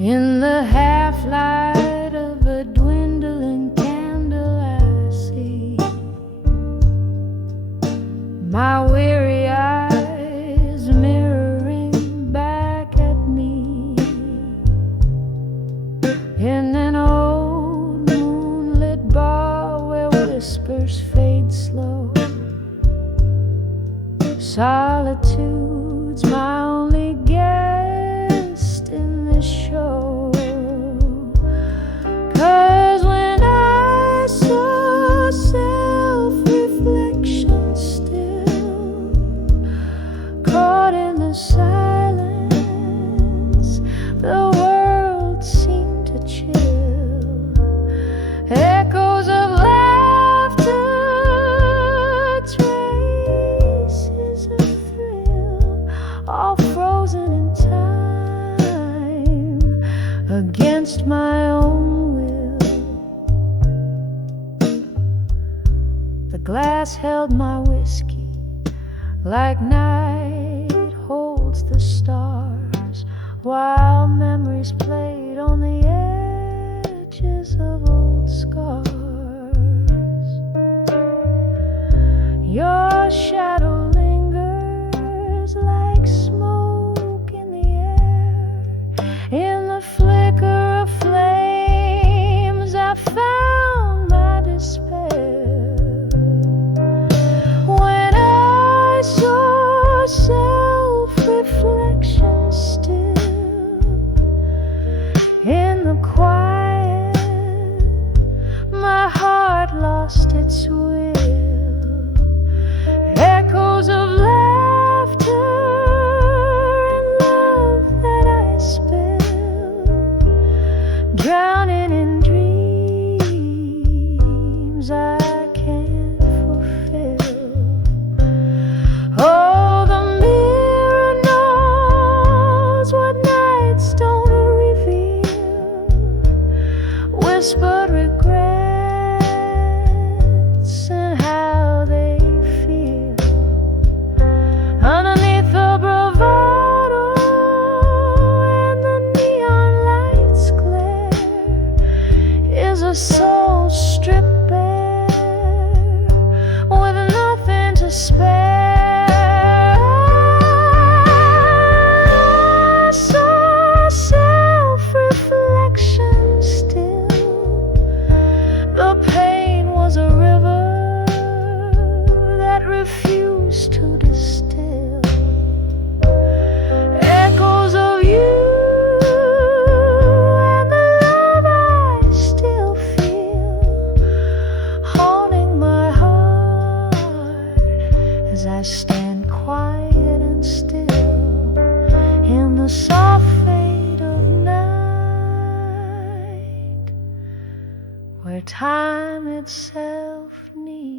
In the half-light of a dwindling candle I see my weary eyes mirroring back at me in an old moonlit bar where whispers fade slow. Solitude's my only guest in this show. 'Cause when I saw self-reflection still caught in the silence, the world seemed to chill. Echoes of laughter, traces of thrill, all frozen in time against my own will. The glass held my whiskey like night holds the stars, while memories played on the edges of old scars. Your shadow lingers like smoke in the air. In the flicker of flames I found my despair. When I saw self-reflection still in the quiet, my heart lost its will. Echoes of laughter and love that I spill, drowning in dreams I can't fulfill. Oh, the mirror knows what nights don't reveal, whispered regrets and how they feel. Underneath the bravado and the neon lights glare is a soul stripped bare with nothing to spare. I saw self-reflection still. The pain was a river that refused to distill. Echoes of you and the love I still feel, haunting my heart as I stand quiet and still in the soft fade of night, where time itself kneels.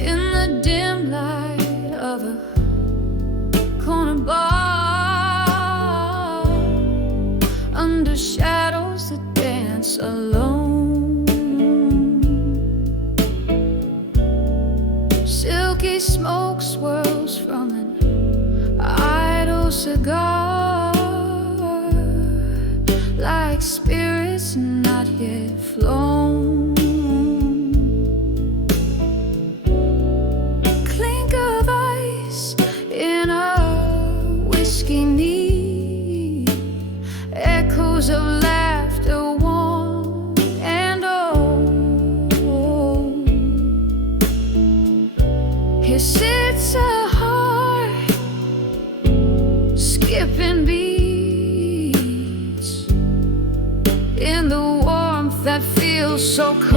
In the dim light of a corner bar, under shadows that dance alone, silky smoke swirls from an idle cigar, like spirits not yet flown. Clink of ice in a whiskey knee, echoes of laughter one and old. Here sits a heart skipping beats in the warmth that feels so cold.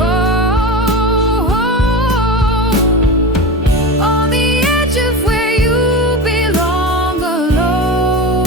On the edge of where you belong alone,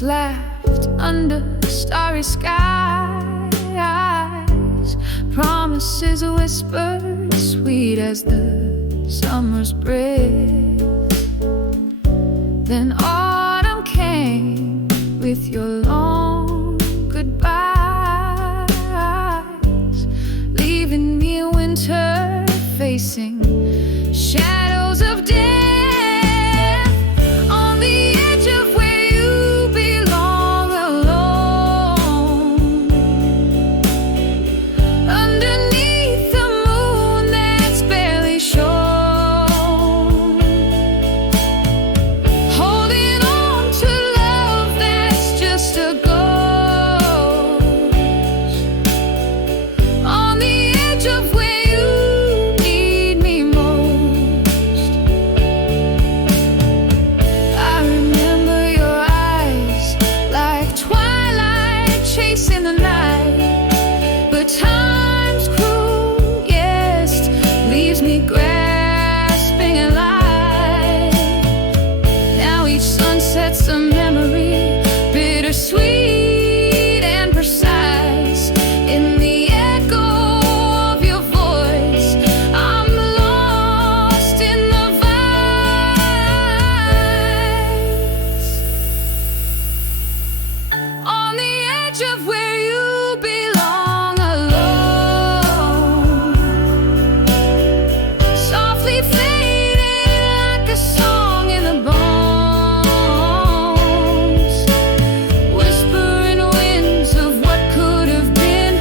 was left under starry skies. Promises whispered, sweet as the summer's breath. Then autumn came with your long goodbyes, leaving me winter facing shadows of death. On the edge of where you belong, alone, underneath the moon that's barely shown, holding on to love that's just a ghost. On the edge of where you need me most. I remember your eyes like twilight chasing the night, but time's cruelest leaves me grasping at light. Now each sunset's a memory, bittersweet and precise. In the echo of your voice, I'm lost in the vibes. On the edge of where you belong, alone, softly fading like a song in the bones, whispering winds of what could have been.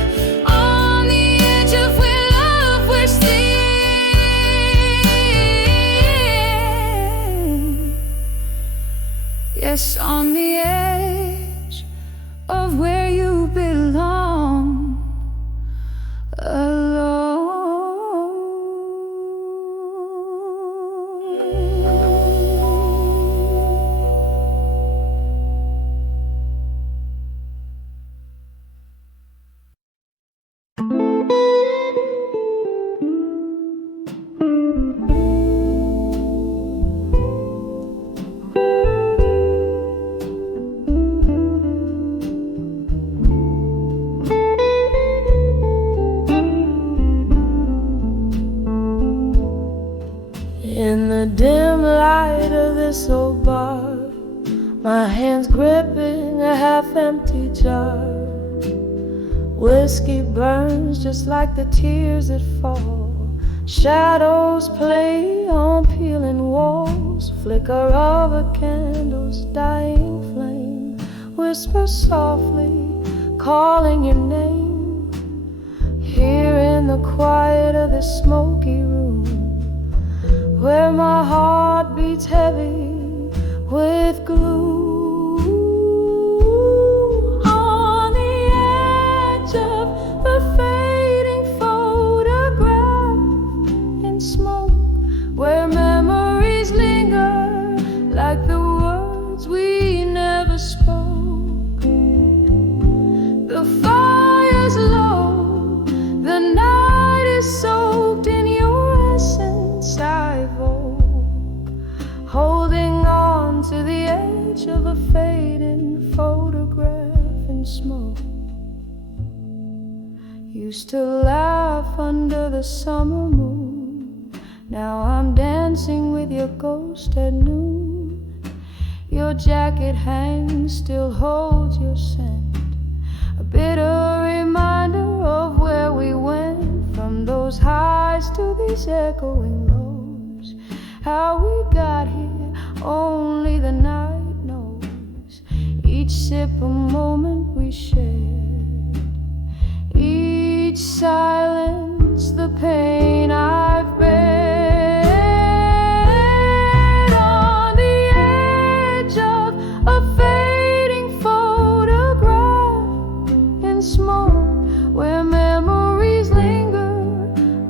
On the edge of where love was thin. Yes, on the edge of where you belong, In the dim light of this old bar, my hands gripping a half-empty jar. Whiskey burns just like the tears that fall. Shadows play on peeling walls. Flicker of a candle's dying flame whispers softly, calling your name. Here in the quiet of this smoky room, where my heart beats heavy with glue. On the edge of a fading photograph in smoke, where memories linger like the words we never spoke. The fire's low, the night is soaked in your essence. I evoke, holding on to the edge of a fading photograph in smoke. Used to laugh under the summer moon. Now I'm dancing with your ghost at noon. Your jacket hangs, still holds your scent, a bitter reminder of where we went. From those highs to these echoing lows, how we got here, only the night knows. Each sip a moment we shared, each silence the pain I've read. On the edge of a fading photograph in smoke, where memories linger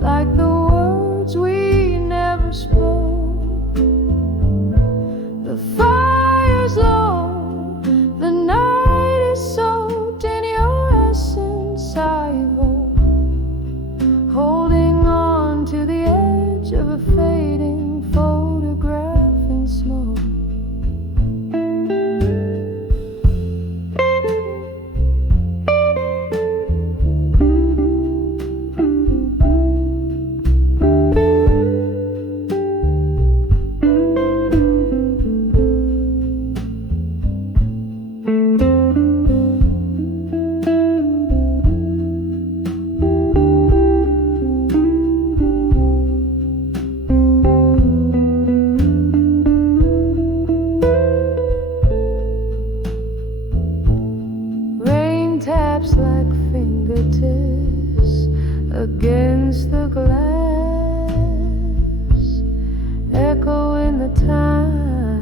like the words we never spoke. The fire's low, the night is soaked in your essence. I evoke, holding on taps like fingertips against the glass, echoing the time.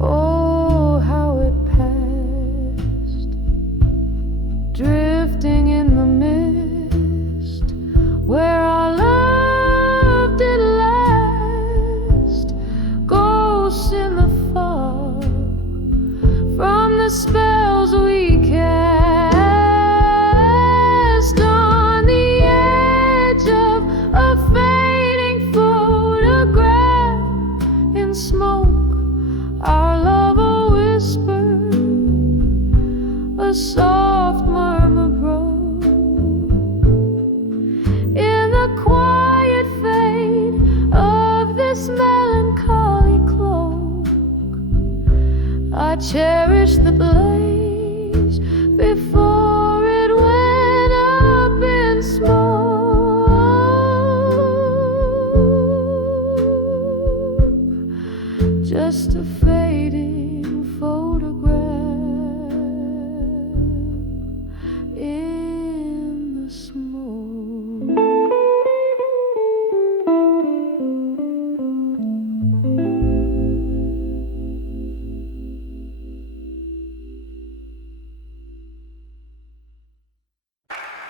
Oh, how it passed, drifting in the mist where our love did last. Ghosts in the fog from the spells we cast on the edge of a fading photograph. In smoke our love a whisper, a soft murmur broke. In the quiet fade of this melancholy cloak, I cherish the blaze before it went up in smoke. Just a fading photograph in the smoke.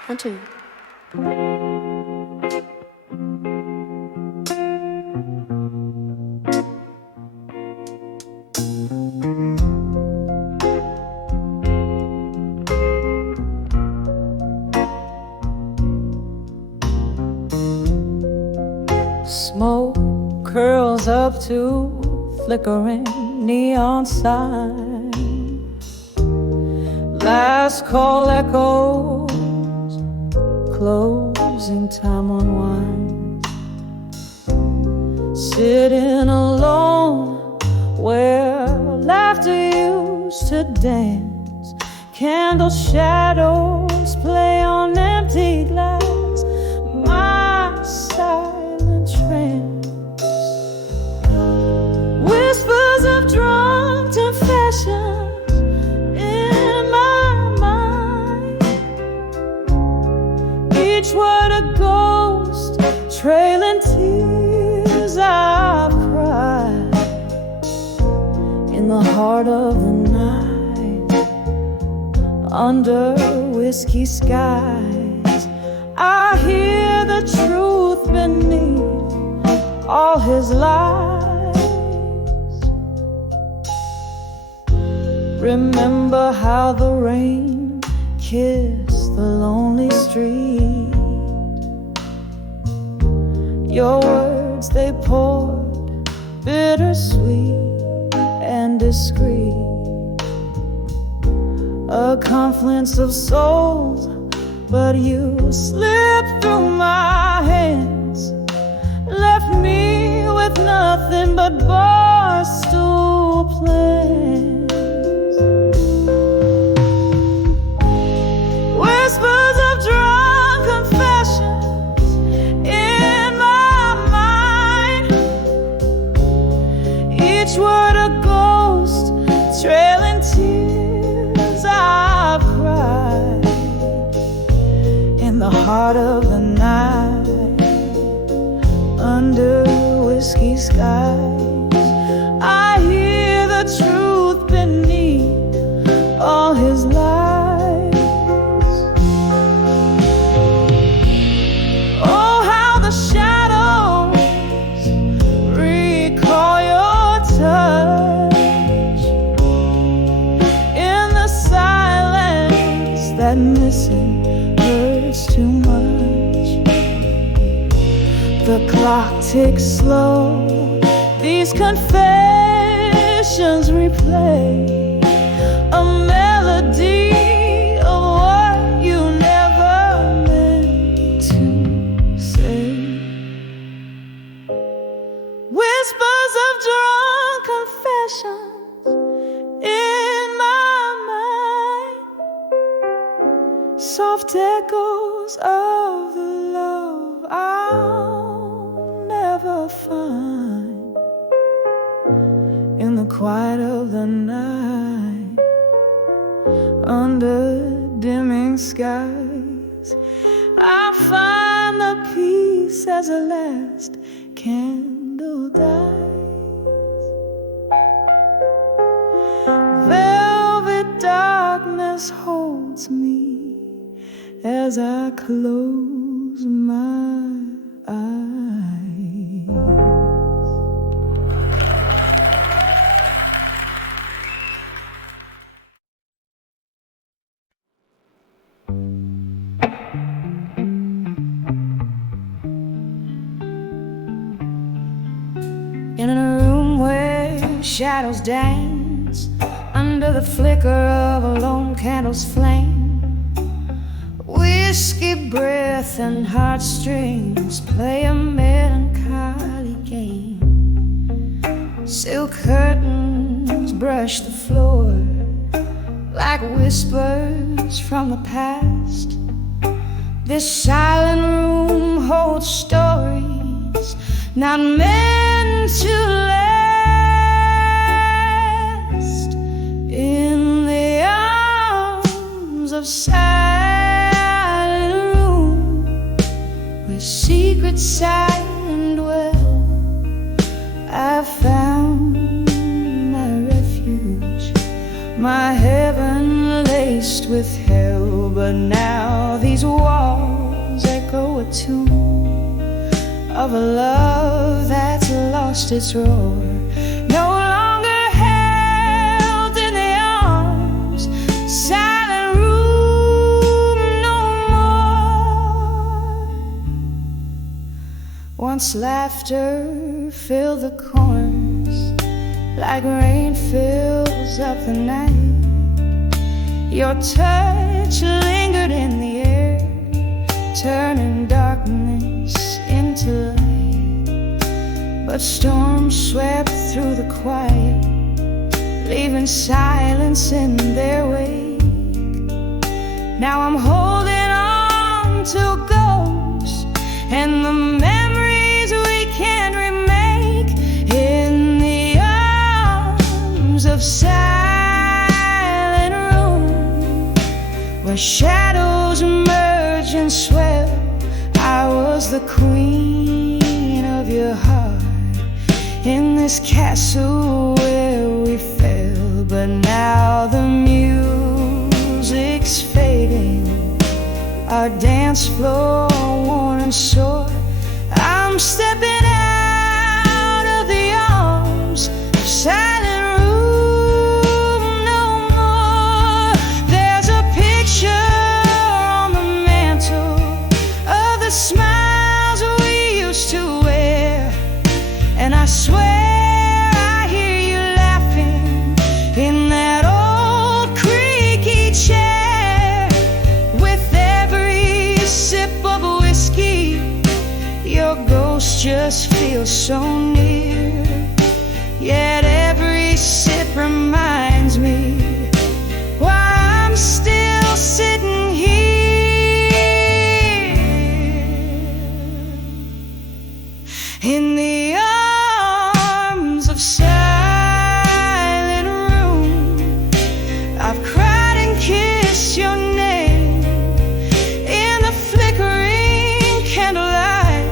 Hunter. Smoke curls up to flickering neon signs. Last call echoes, closing time unwinds. Sitting alone where laughter used to dance. Candle shadows play on empty glass. My silent trance, whispers of drunk confessions in my mind. Each word a ghost, trailing tears I've cried. In the heart of the night, under whiskey skies, I hear the truth beneath all his lies. Remember how the rain kissed the lonely street. Your words, they poured bittersweet and discreet. A confluence of souls, but you slipped through my hands, left me with nothing but barstool plans. Whispers of drunk confessions in my mind. Each word a ghost, trailing tears I've cried. In the heart of the night, under whiskey skies, I hear the truth beneath all his lies. Oh, how the shadows recall your touch. In the silence, that missing hurts too much. The clock ticks slow, these confessions replay a melody of what you never meant to say. Whispers of drunk confessions in my mind. Soft echoes of the love I'll never find. In the quiet of the night, under dimming skies. I find the peace as the last candle dies. Velvet darkness holds me as I close my eyes. In a room where shadows dance under the flicker of a lone candle's flame, whiskey breath and heartstrings play a melancholy game. Silk curtains brush the floor like whispers from the past. This silent room holds stories not meant to last. In the arms of silent room, where secrets silent dwell, I found my refuge, my heaven laced with hell. But now these walls echo a tune of a love that's lost its roar, no longer held in the arms, silent room no more. Once laughter filled the corners, like rain fills up the night. Your touch lingered in the air, turning darkness into light. But storms swept through the quiet, leaving silence in their wake. Now I'm holding on to ghosts and the memories we can't remake. In the arms of silent room, where shadows merge and swell, I was the queen of your heart in this castle where we fell. But now the music's fading, our dance floor worn and sore. I'm stepping out of the arms of silent room no more. There's a picture on the mantle of the smiles we used to wear, and I swear I hear you laughing in that old creaky chair. With every sip of whiskey, your ghost just feels so near. Yet every sip reminds me why I'm still sitting here in the arms of silent room. I've cried and kissed your name in the flickering candlelight.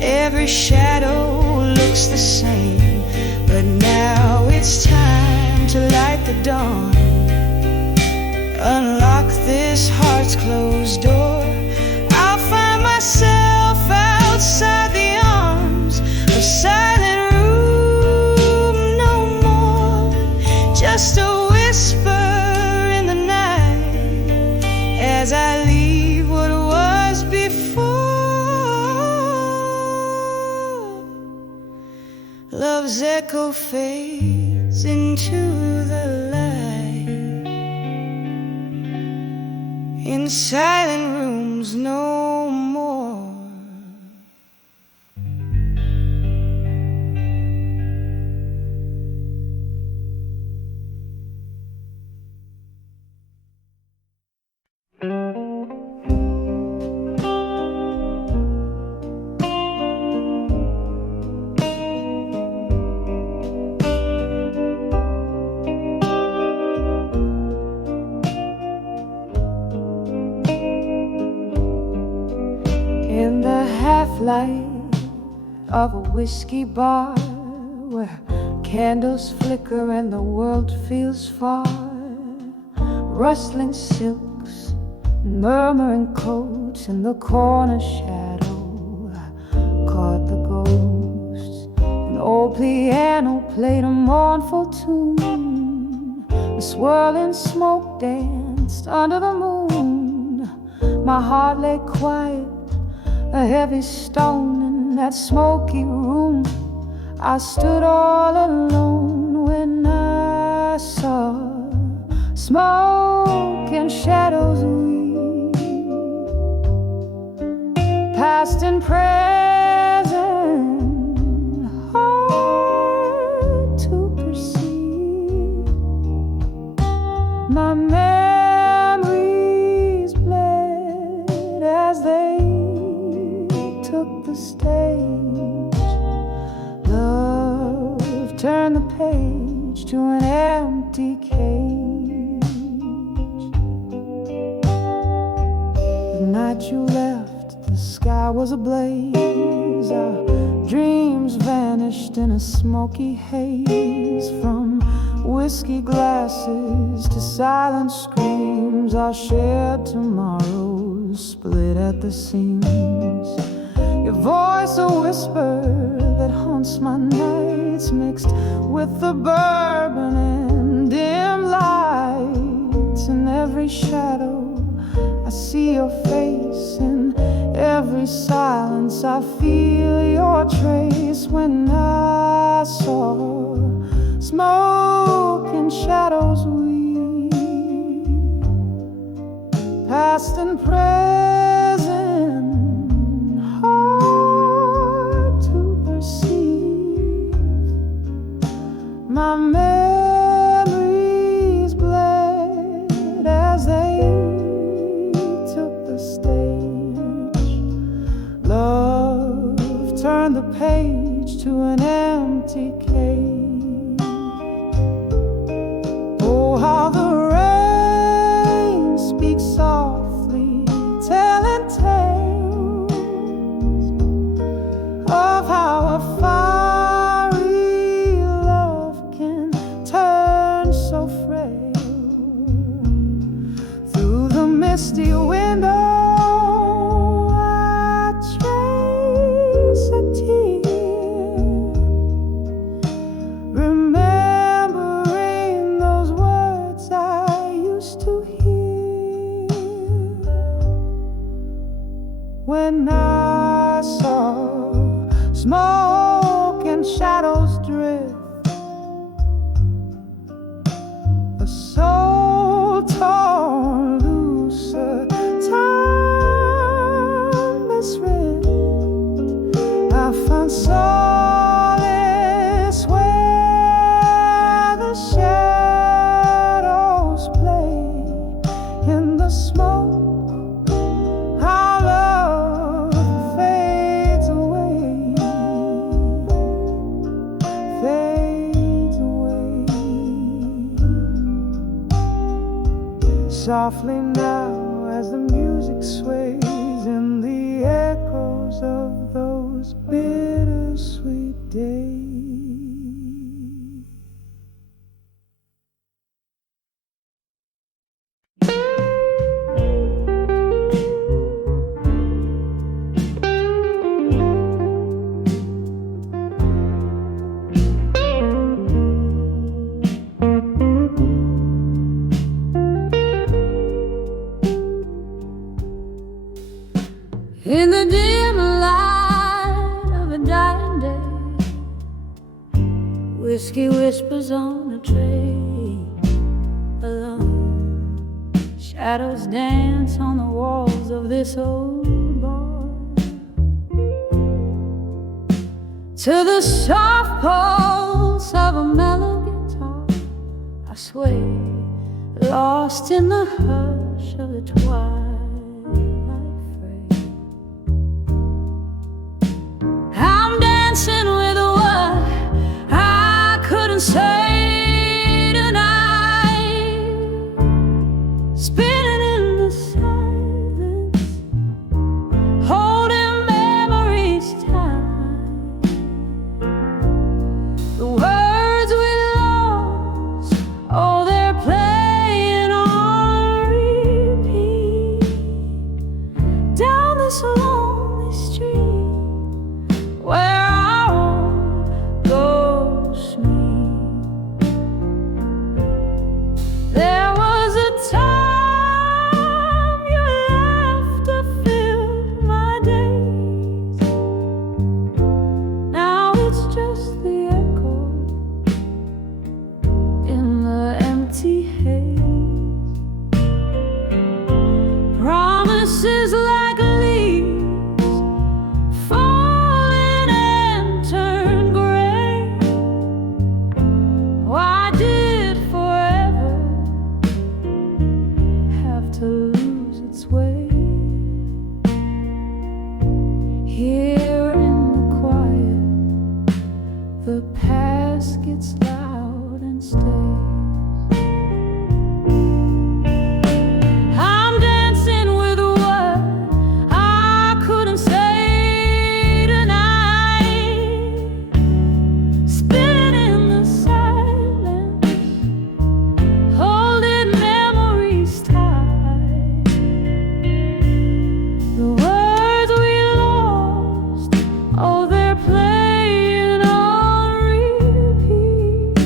Every shadow looks the same, but now it's time to light the dawn. Unlock this heart's closed door. I'll find myself outside the arms of silent room no more. Just a whisper in the night as I leave what was before. Love's echo fades into the light. In silent rooms no more. light of a whiskey bar where candles flicker and the world feels far. Rustling silks, murmuring coats in the corner shadow. I caught the ghosts. An old piano played a mournful tune. The swirling smoke danced under the moon. My heart lay quiet, a heavy stone in that smoky room. I stood all alone when I saw smoke and shadows weave, past and present, hard to perceive. My memories bled as they took the stage. Love turned the page to an empty cage. The night you left, the sky was ablaze. Our dreams vanished in a smoky haze. From whiskey glasses to silent screams, our shared tomorrows split at the seams. Your voice a whisper that haunts my nights, mixed with the bourbon and dim lights. In every shadow I see your face, in every silence I feel your trace. When I saw smoke and shadows weave, past and present, hard to perceive. My memories bled as they took the stage. Love turned the page to an empty cage. Oh, how the rain speaks softly, telling tales of how a fiery love can turn so frail. Through the misty window I trace a tear, remembering those words I used to hear. When I saw smoke and shadows drift, a soul torn loose, a timeless rift. I found solace where the shadows play. In the smoke our love fades away, fades away. Softly now as the music sways in the echoes of those bittersweet days. In the dim light of a dying day, whiskey whispers on a tray. Alone, shadows dance on the walls of this old bar. To the soft pulse of a mellow guitar, I sway, lost in the hush of the twilight. Dancing with what I couldn't say tonight, spinning in the silence, holding memories promises like leaves falling and turn gray. Why did forever have to lose its way? Here in the quiet, the past gets loud and stays. I'm dancing with what I couldn't say tonight, spinning in the silence, holding memories tight. The words we lost, oh, they're playing on repeat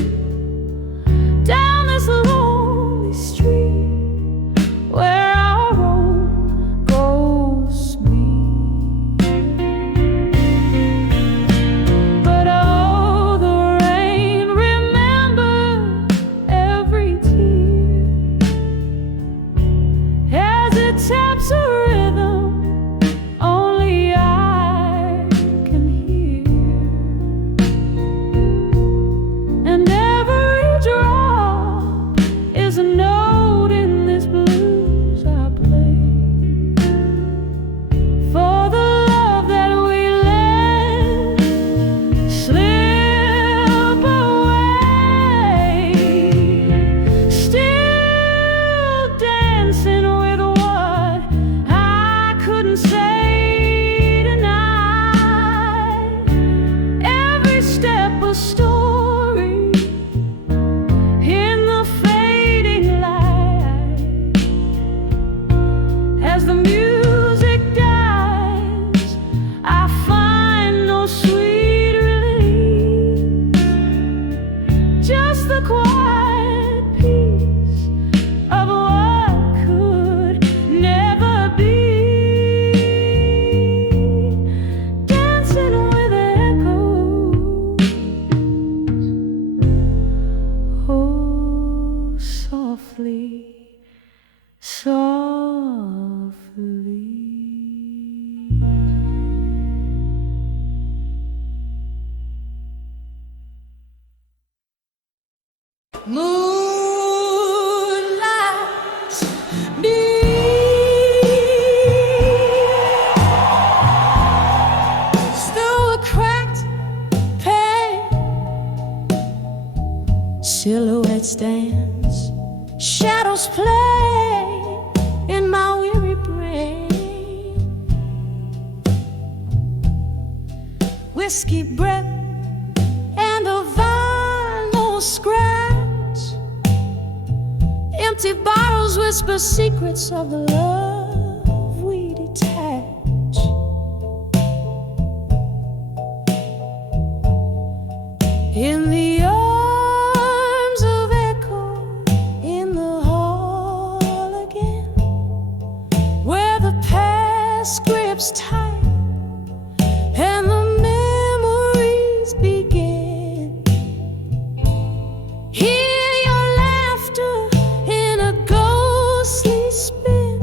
down this lonely street where our road goes meet. But oh, the rain remembered every tear as it taps a rhythm only I can hear. And every drop is a note in this blues I play for the love that we let slip away. Still dancing with what I couldn't say tonight. Every step a story in the fading light. As the music dies, I find no sweet relief, just the quiet peace of what could never be. Dancing with echoes, oh, softly, softly. Moonlight beats through a cracked pane. Silhouettes dance, shadows play in my weary brain. Whiskey breath and a vinyl scratch. Empty bottles whisper secrets of the love we detach. In the arms of echo, in the hall again, where the past grips tight and the memories begin. Hear your laughter in a ghostly spin,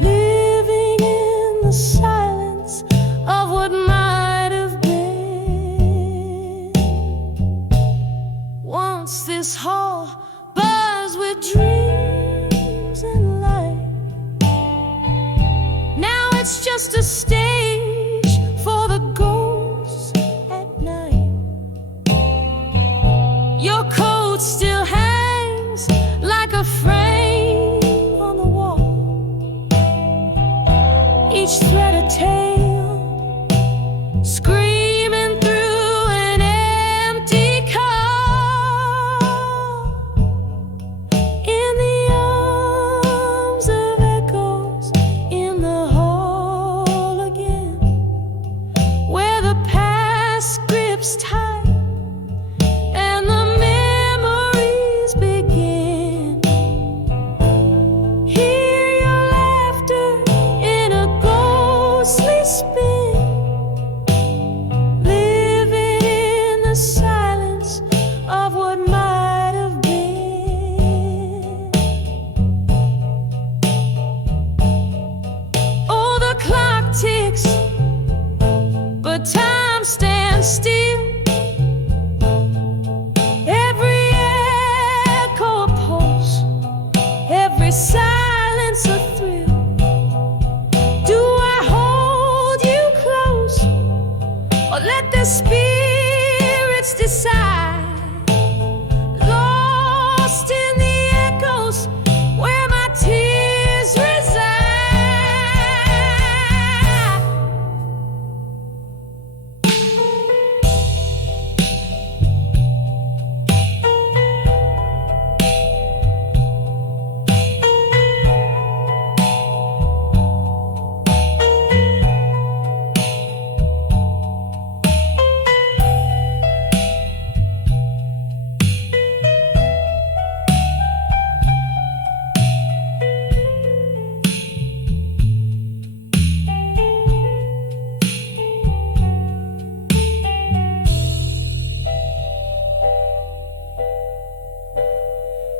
living in the silence of what might have been. Once this hall buzzed with dreams and light. Now it's just a stage for the ghosts at night. Your coat still hangs like a frame on the wall. Each thread a tale, screaming through an empty car. In the arms of echoes, in the hall again, where the past grips tight and the memories begin. Hear your laughter in a ghostly silence a thrill? Do I hold you close, or let the spirits decide? Lost in the echoes where my tears reside.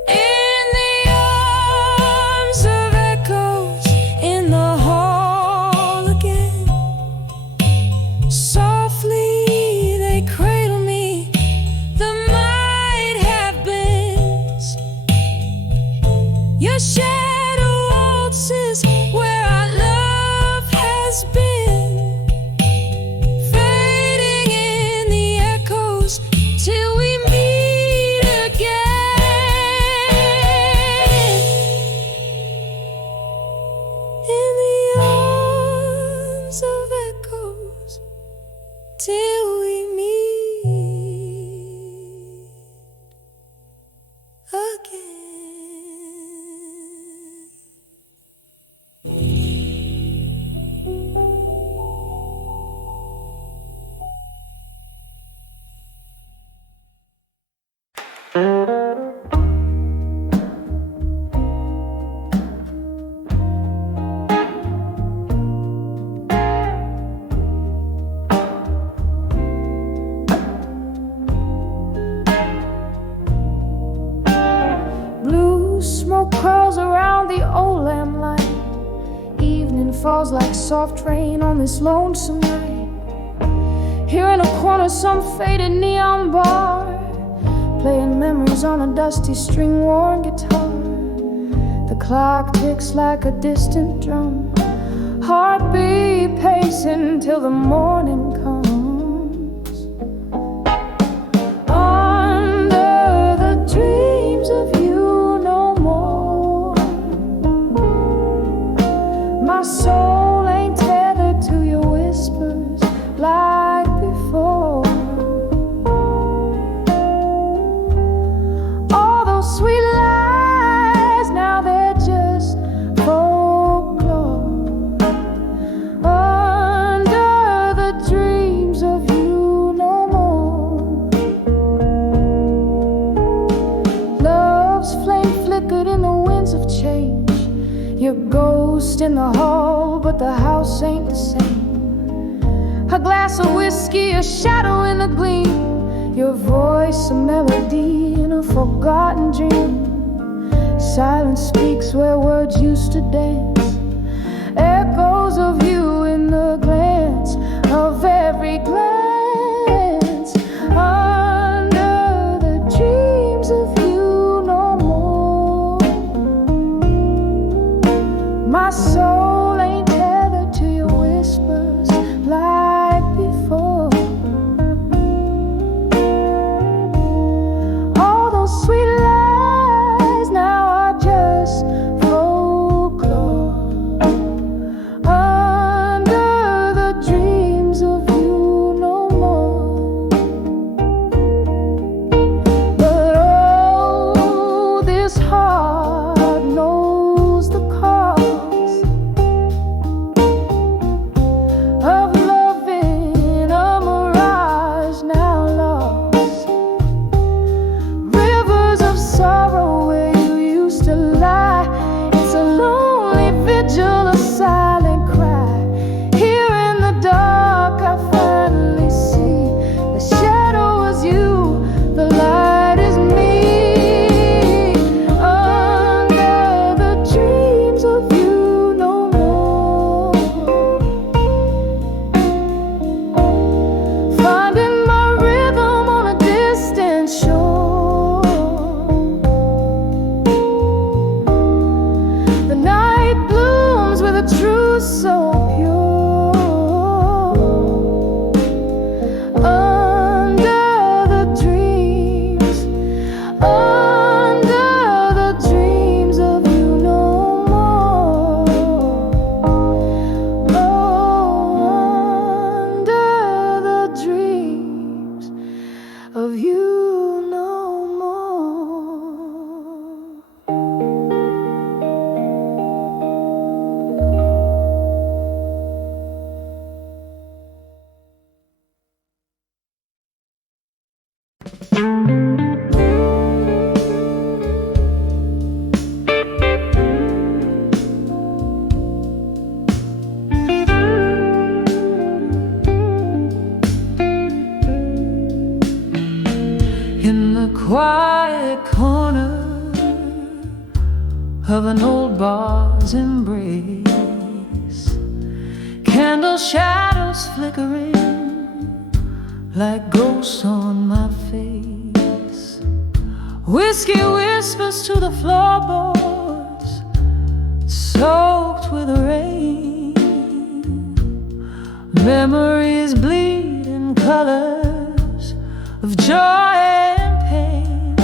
In the arms of echoes, in the hall again, softly they cradle me, the might have beens. Your shadow waltzes where our love has been, fading in the echoes till we meet again. In the arms of echoes till we meet again. Blue smoke curls around the old lamplight. Evening falls like soft rain on this lonesome night. Here in a corner, some faded neon bar, playing memories on a dusty string-worn guitar. The clock ticks like a distant drum, heartbeat pacing till the morning comes. Under the dreams of you no more, my soul ain't tethered to your whispers like before. All those sweet lies, now they're just folklore. Under the dreams of you no more, love's flame flickered in the winds of change. Your ghost in the hall, but the house ain't the same. A glass of whiskey, a shadow in the gleam, your voice a melody in a forgotten dream. Silence speaks where words used to dance, echoes of you in the glance of every glance. Under the dreams of you no more, my soul ain't tethered to your whispers like before. All those sweet lies now are just folklore. Under the dreams of you no more. But oh, this heart knows the cause. truth so pure, under the dreams of you no more. Under the dreams of you no more. In the quiet corner of an old bar's embrace, candle shadows flickering like ghosts on my face. Whiskey whispers to the floorboards, soaked with rain. Memories bleed in colors of joy and pain.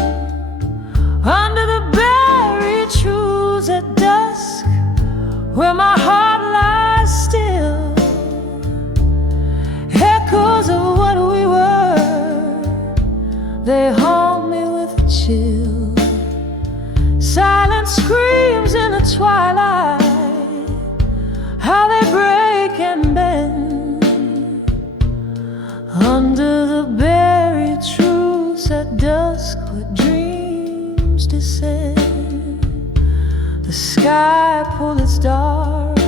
Under the buried truths at dusk, where my heart lies still, echoes of what we were, they haunt me with a chill. Silent screams in the twilight, how they break and bend. Under the buried truths at dusk, where dreams descend, the sky pulled its dark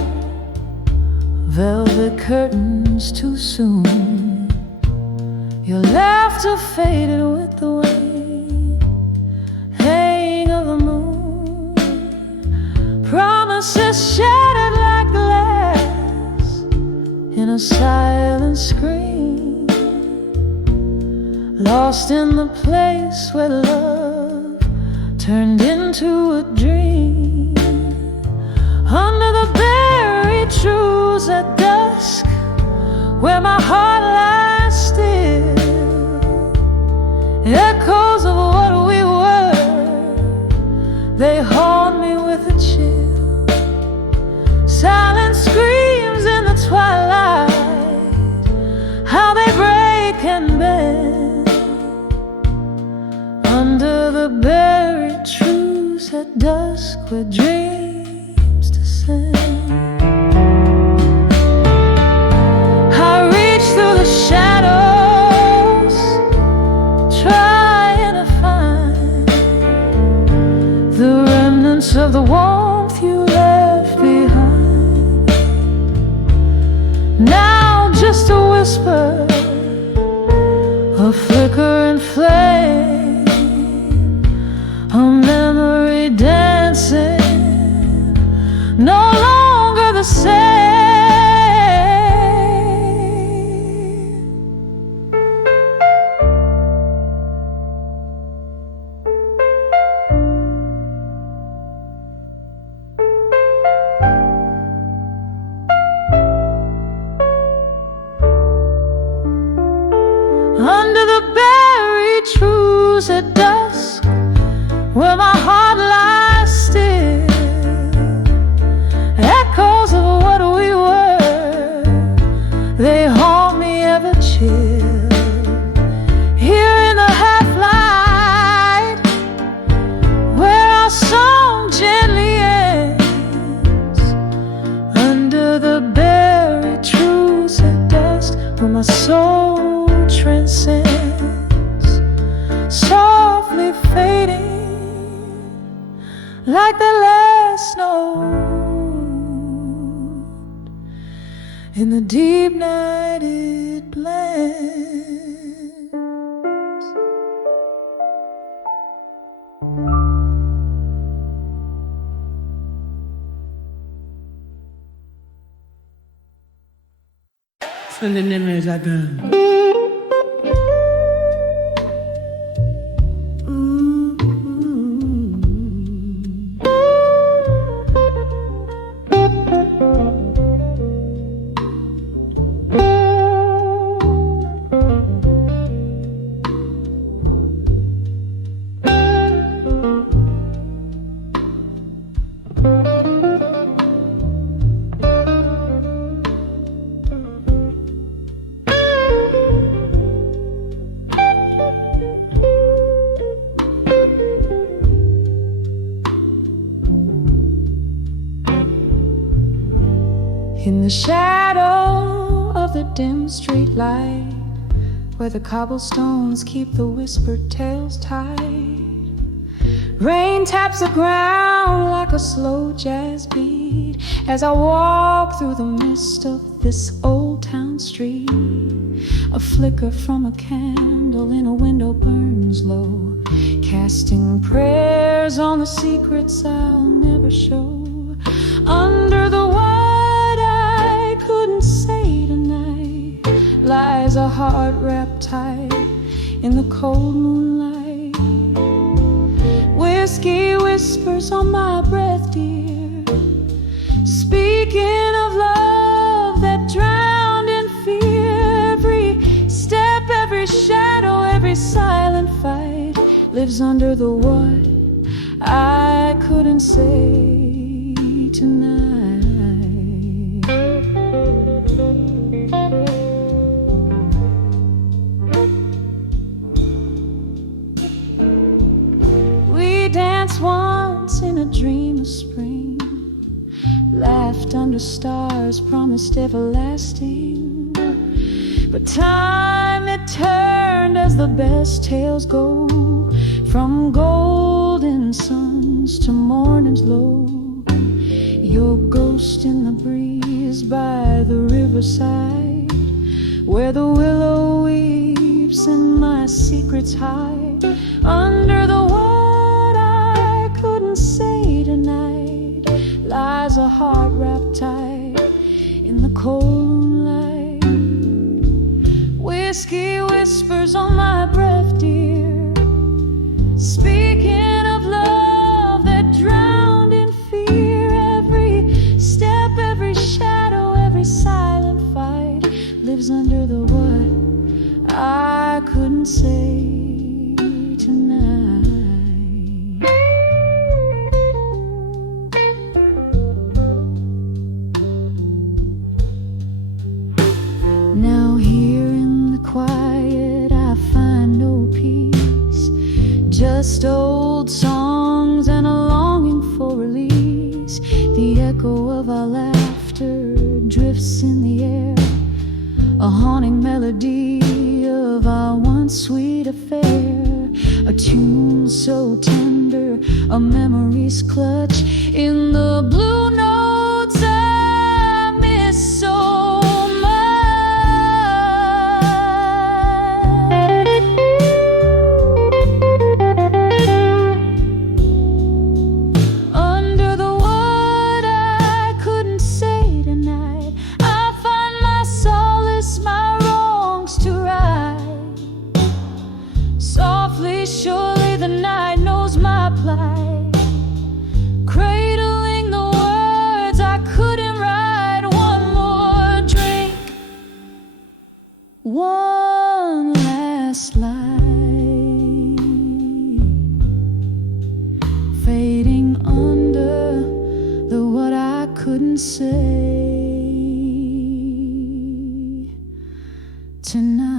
velvet curtains too soon. Your laughter faded with the hang of the moon. Promises shattered like glass in a silent scream, lost in the place where love turned into a dream. Under the buried truths at dusk, where my heart lies still, echoes of what we were, they haunt me with a chill. Silent screams in the twilight, how they break and bend. Under the buried truths at dusk, where dreams descend. I reach through the shadows, trying to find the remnants of the warmth you left behind. Now just a whisper, a flickering flame, a memory dancing, no longer the same. Under the buried truths at dusk, where my heart lies still, echoes of what we were, they haunt me ever chill. Here in the half light, where our song gently ends, under the buried truths at dusk, where my soul transcends, softly fading like the last note in the deep night it blends. Sending memories like that. In the shadow of the dim street light, where the cobblestones keep the whispered tales tight, rain taps the ground like a slow jazz beat as I walk through the mist of this old town street. A flicker from a candle in a window burns low, casting prayers on the secrets I'll never show. Under the what I couldn't say tonight lies a heart wrapped tight in the cold moonlight. Whiskey whispers on my breath, dear, speaking of love that drowned in fear. Every step, every shadow, every silent fight lives under the what I couldn't say tonight. We danced once in a dream of spring, laughed under stars, promised everlasting. But time it turned as the best tales go, from golden suns to morning's low. Your ghost in the breeze by the riverside, where the willow weeps and my secrets hide. Under the what I couldn't say tonight lies a heart wrapped tight in the cold moonlight. Whiskey whispers on my breath, dear, speaking of love that drowned in fear. Every step, every shadow, every silent fight lives under the what I couldn't say tonight. Now here in the quiet I find no peace, just old songs and a longing for release. The echo of our laughter drifts in the air, a haunting melody of our once sweet affair. A tune so tender, a memory's clutch in the blue notes I miss so surely the night knows my plight, cradling the words I couldn't write. One more drink, one last light, fading under the what I couldn't say tonight.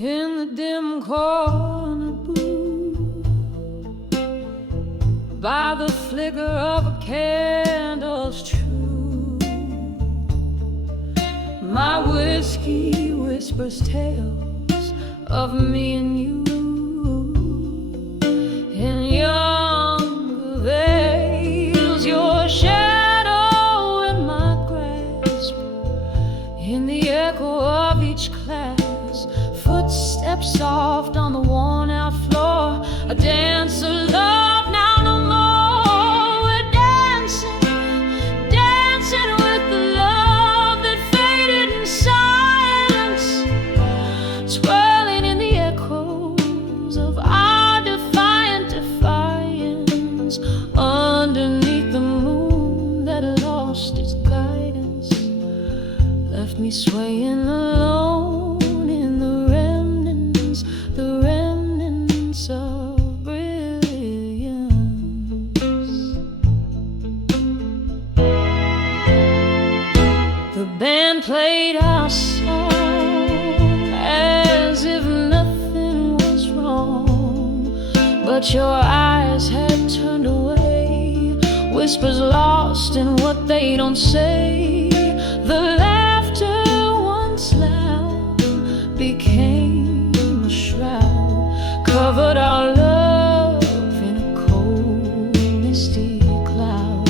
In the dim corner booth, by the flicker of a candle's true, my whiskey whispers tales of me and you. In younger veils, your shadow in my grasp, in the echo of each class, footsteps soft on the worn-out floor, a dance of love now no more. We're dancing, dancing with the love that faded in silence, swirling in the echoes of our defiant defiance. Underneath the moon that lost its guidance, left me swaying alone in the remnants but your eyes had turned away. Whispers lost in what they don't say. The laughter once loud became a shroud, covered our love in a cold, misty cloud.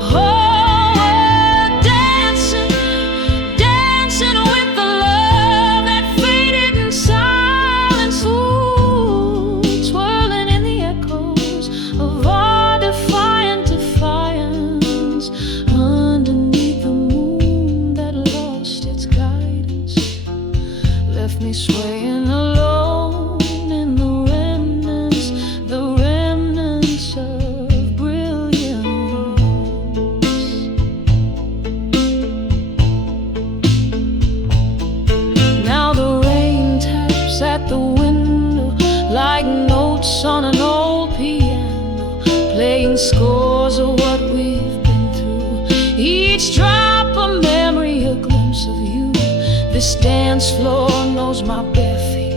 Oh, we're dancing, dancing with the love that faded in silence. Ooh, twirling in the echoes of our defiance underneath the moon that lost its guidance, left me swaying alone in the remnants of brilliance. Now the rain taps at the window like notes on an old piano, playing scores of what we've been through. Each drop a memory, a glimpse of you. This dance floor knows my bare feet,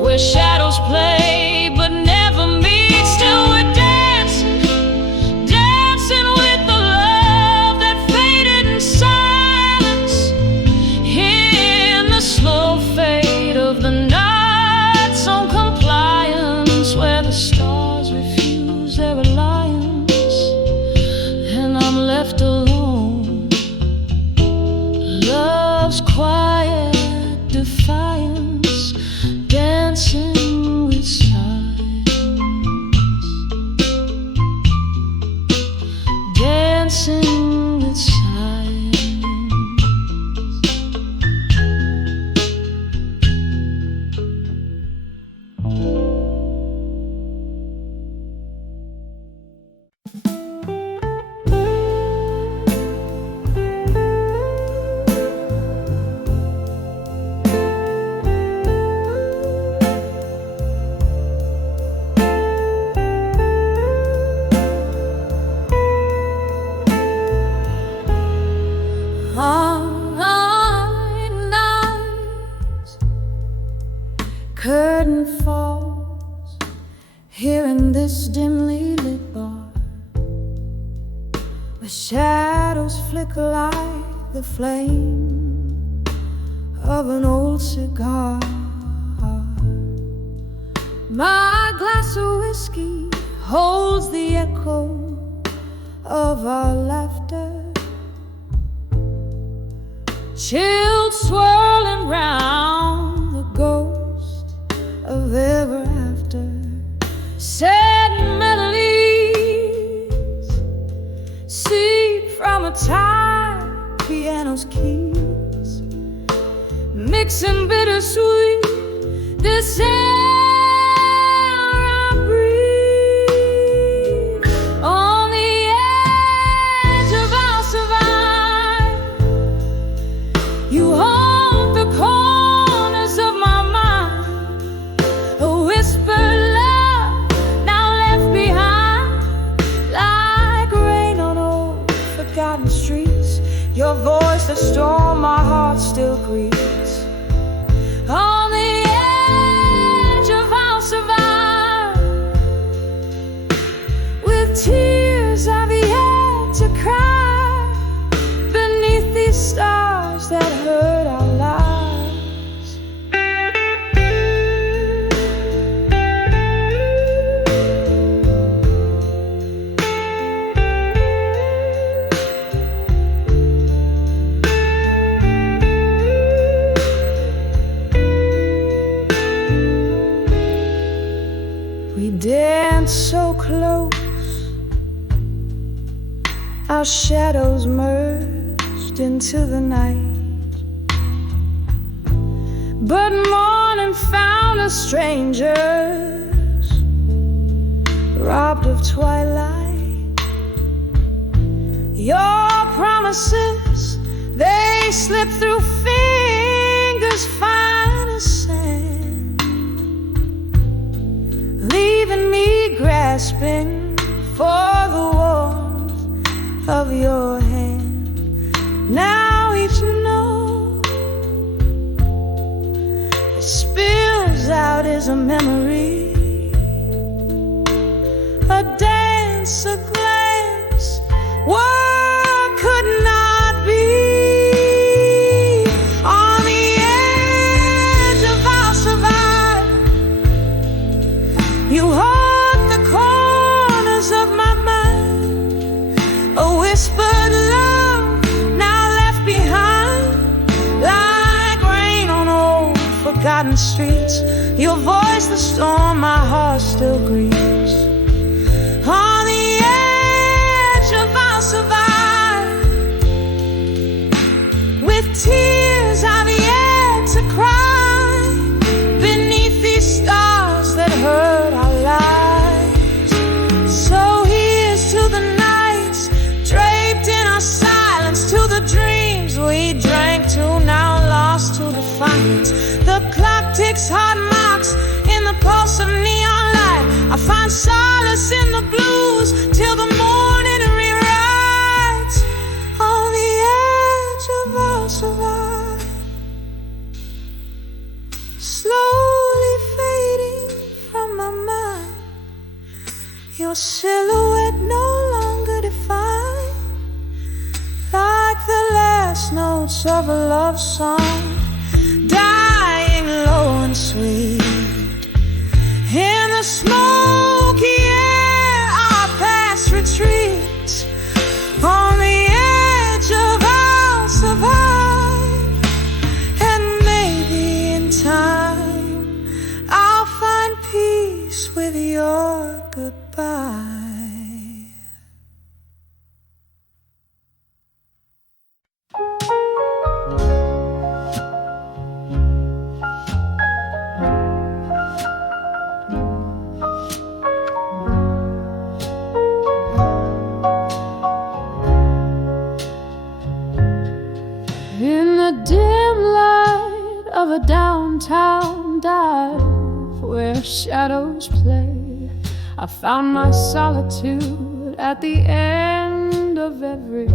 where shadows play but never meet. Still we're dancing, dancing with the love that faded in silence, in the slow fade of the night's own compliance, where the stars refuse their alliance and I'm left alone. Love's quiet defiance, dancing with silence, dancing with silence. Curtain falls here in this dimly lit bar, where shadows flicker like the flame of an old cigar. My glass of whiskey holds the echo of our laughter, chilled swirling round the ghost of ever after. Sad melodies seep from a tired piano's keys, mixing bittersweet. This air I breathe, on the edge of our survive. You haunt the corners of my mind, a whisper love now left behind, like rain on old forgotten streets. Your voice, the storm my heart still greets. On the edge of our survive, with tears I've yet to cry, beneath these stars that hurt our lives. We danced so close, our shadows merged into the night. But morning found us strangers, robbed of twilight. Your promises, they slip through fingers fine as sand, leaving me grasping for the warmth of your hand. Now each note that spills out is a memory sense, a glance, what could not be. On the edge of our survival, you hold the corners of my mind, a whispered love now left behind, like rain on old forgotten streets. Your voice, the storm my heart still grieves. On the edge of our survival, with tears I've yet to cry, beneath these stars that hurt our lives. So here's to the nights draped in our silence, to the dreams we drank to, now lost to defiance. The clock ticks hard marks in the pulse of neon light. I find solace in the blues till the morning rewrites. On the edge of our survival, slowly fading from my mind, your silhouette no longer defined, like the last notes of a love song, dying low and sweet. In the smoky air, our past retreats. On the edge of our survival, and maybe in time I'll find peace with your goodbye. In the dim light of a downtown dive where shadows play, I found my solitude at the end of every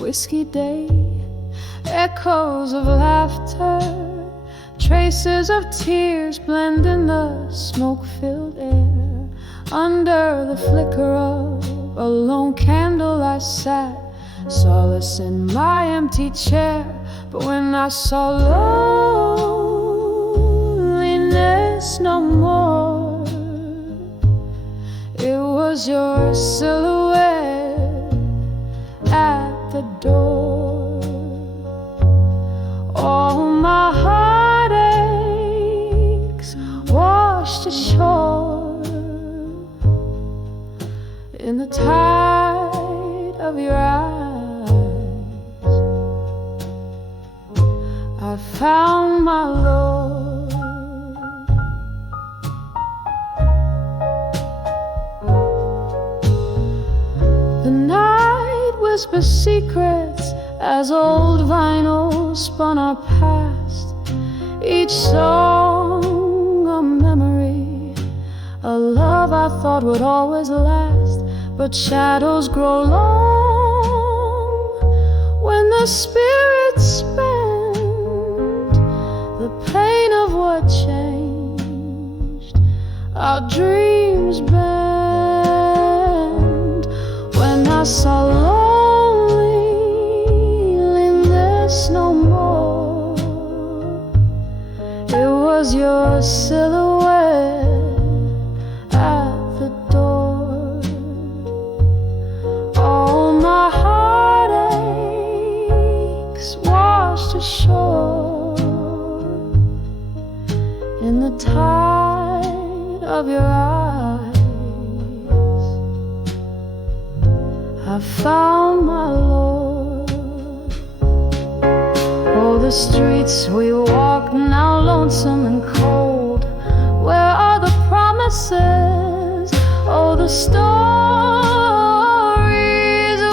whiskey day. Echoes of laughter, traces of tears blend in the smoke-filled air. Under the flicker of a lone candle I sat, solace in my empty chair. But when I saw loneliness no more, it was your silhouette at the door. All my heartaches washed ashore in the tide of your eyes. I found my Lord. The night whispers secrets as old vinyl spun our past. Each song a memory, a love I thought would always last. But shadows grow long when the spirits spend the pain of what changed. Our dreams bend. When I saw loneliness no more, it was your silhouette at the door. All my heartaches washed ashore in the tide of your eyes. I found my Lord. Oh, the streets we walk now lonesome and cold. Where are the promises? Oh, the stories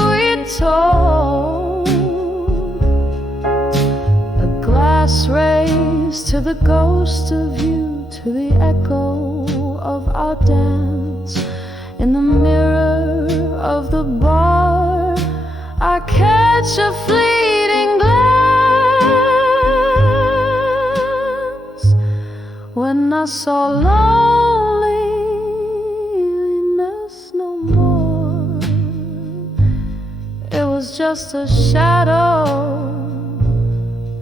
we told. A glass raised to the ghost of you, to the echo of our dance. In the mirror of the bar, I catch a fleeting glance. When I saw loneliness no more. just a shadow,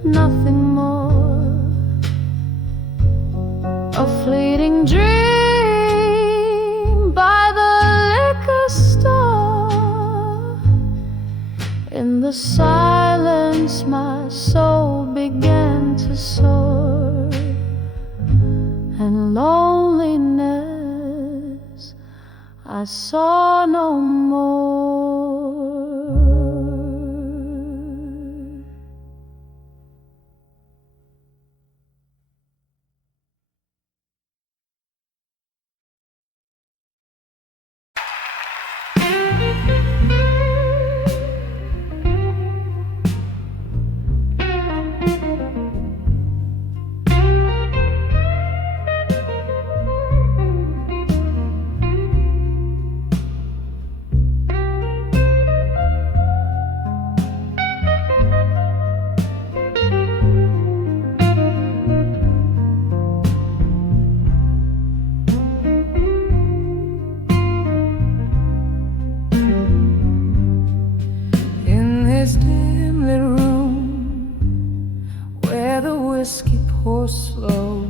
nothing more. A fleeting dream by the liquor store. In the silence my soul began to soar, and loneliness I saw no more. Slow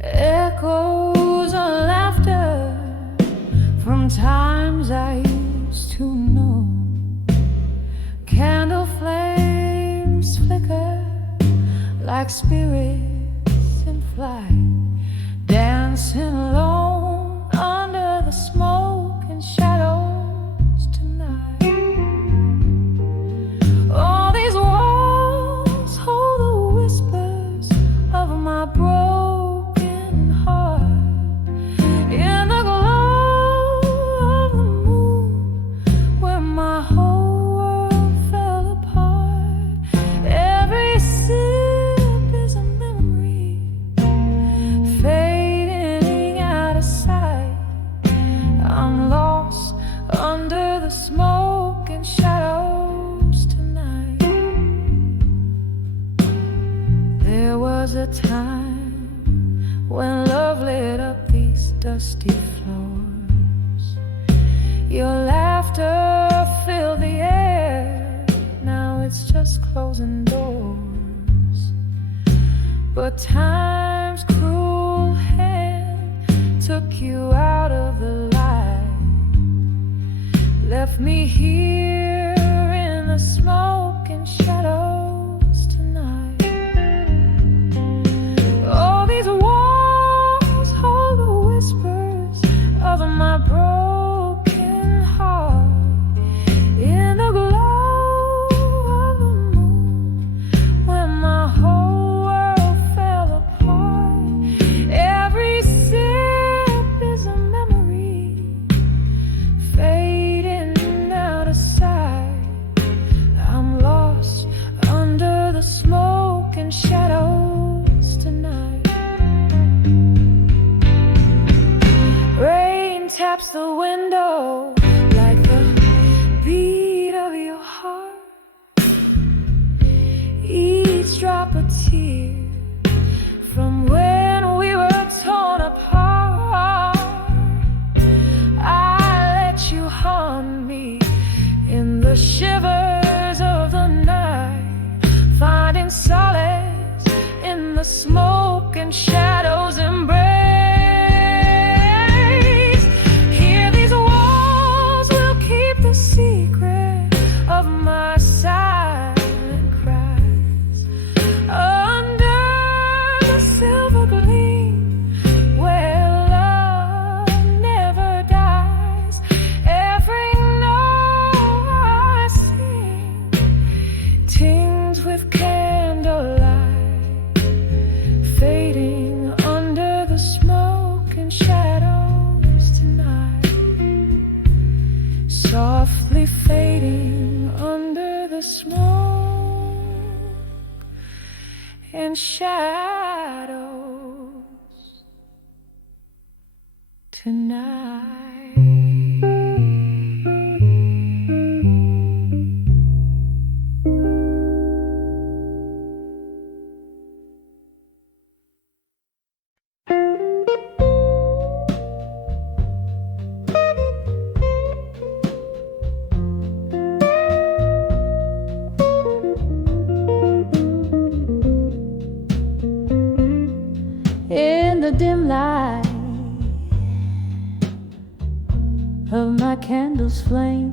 echoes of laughter from times I used to know. Candle flames flicker like spirits in flight, dancing alone under the smoke and shadows tonight. All these walls hold the whispers of my broken heart. In the glow of the moon, where my whole world fell apart, every sip is a memory fading out of sight. I'm lost under the smoke and shadows tonight. There was a time when love lit up these dusty floors. Your laughter filled the air, now it's just closing doors. But time's cruel hand took you out of the light, left me here in the smoke and shadows tonight. All these walls hold the whispers of my broken heart. In the glow of the moon, when my whole world fell apart, every sip is a memory fading out of sight. I'm lost under the smoke and shadows tonight. Rain taps the window like the beat of your heart. Each drop a tear from when we were torn apart. I let you haunt me in the shivers of the night, finding solace in the smoke and shadows embrace. Here these walls will keep the secret of my silent cries. Under the silver gleam where love never dies, every note I sing tinged with candlelight, fading under the smoke and shadows tonight. Softly fading under the smoke and shadows tonight. the dim light of my candle's flame.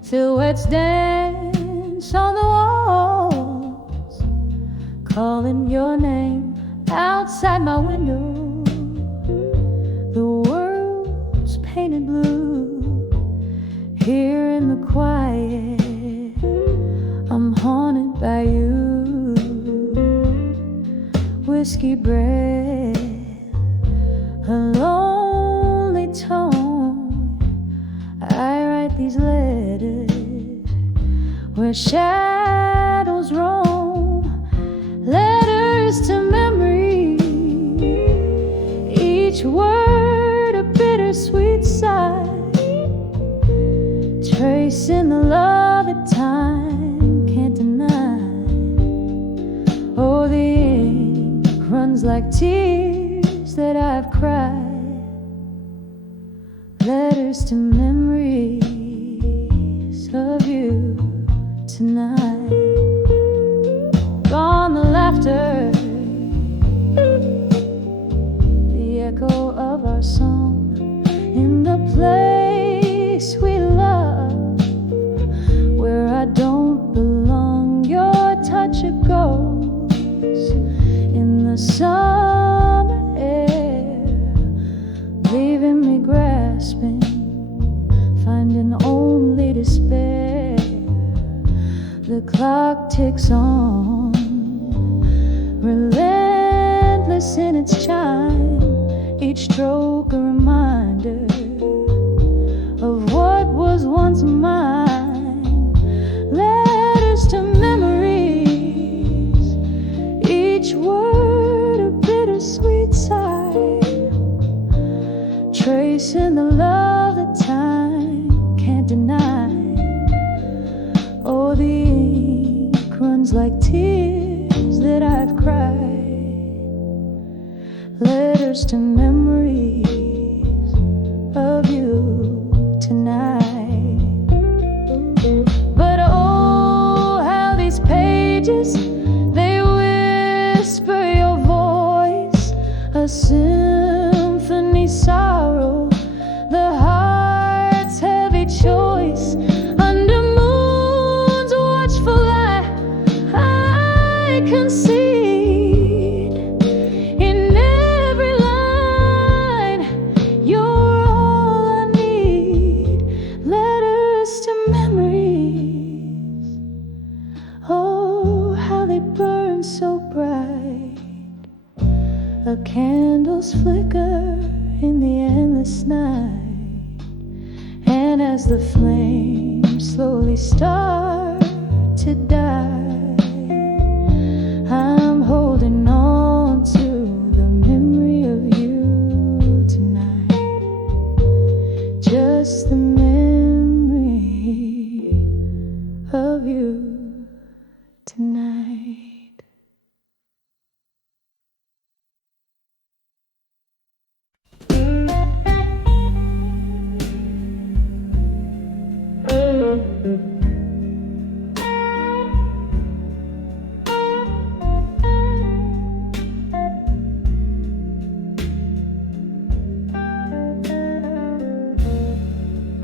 Silhouettes dance on the walls, calling your name outside my window. The world's painted blue. Here in the quiet, I'm haunted by you. Whiskey breath, a lonely tone. I write these letters where shadows roam. Letters to memory, each word a bittersweet sigh, tracing the love that time can't deny. Oh, the ink runs like tears that I've cried. Letters to memories of you tonight. Gone the laughter, the echo of our song in the place we love, where I don't belong. Your touch it goes in the summer air, leaving me grasping, finding only despair. The clock ticks on, relentless in its chime, each stroke a reminder of what was once mine. Letters to memories, each word a bittersweet sigh, tracing the love that time can't deny. Oh, the ink runs like tears that I've cried. Letters to memories of you tonight. But oh, how these pages, they whisper your voice, a symphony sorrow, the heart's heavy choice. Under moon's watchful eye, I concede in every line, you're all I need. Letters to memories, oh, how they burn so bright. A candle's flicker in the endless night, and as the flames slowly start to die, I'm holding on to the memory of you tonight. Just the memory of you tonight.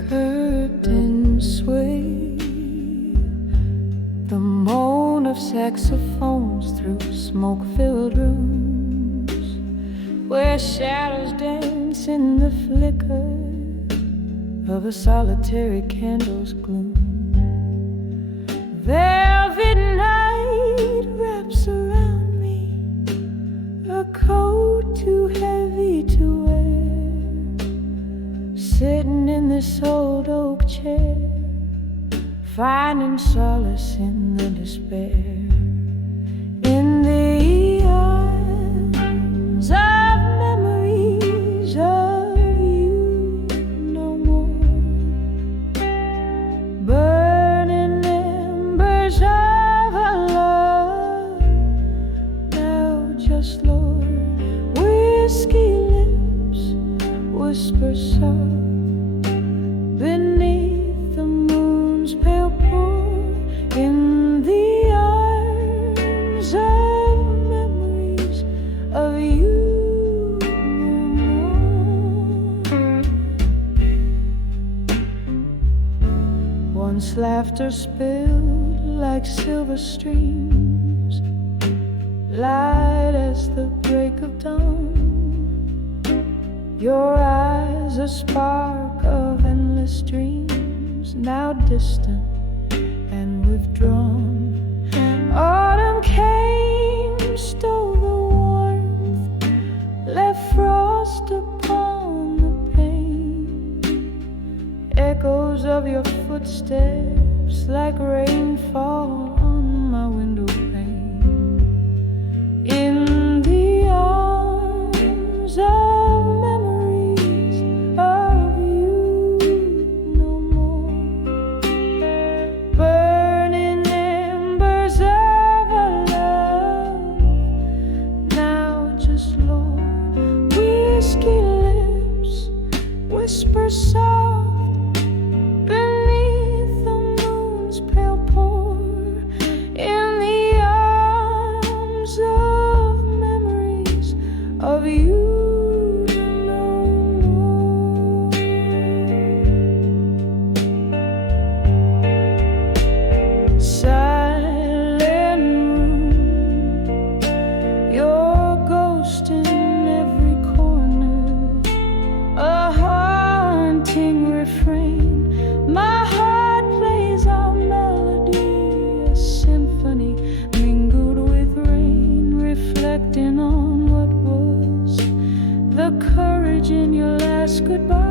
Curtains sway, the moan of saxophones through smoke-filled rooms, where shadows dance in the flicker of a solitary candle's gloom. Velvet night wraps around me, a coat too heavy to wear, sitting in this old oak chair, finding solace in the despair. In the arms of memories of you no more, burning embers of our love, now just Lord, whiskey lips whisper soft beneath the moon's pale pour. In the arms of memories of you its laughter spilled like silver streams, light as the break of dawn. Your eyes a spark of endless dreams, now distant and withdrawn. Autumn came, stole the warmth, left frost upon the pane. Echoes of your footsteps like rainfall on my window pane. In the arms of memories of you no more, burning embers of a love now just Lord. Whiskey lips whisper soft beneath the moon's pale pour. In the arms of memories of you no more. Silent room, your ghost in every corner, a haunting refrain. My heart plays our melody, a symphony mingled with rain, reflecting on what was, the courage in your last goodbye.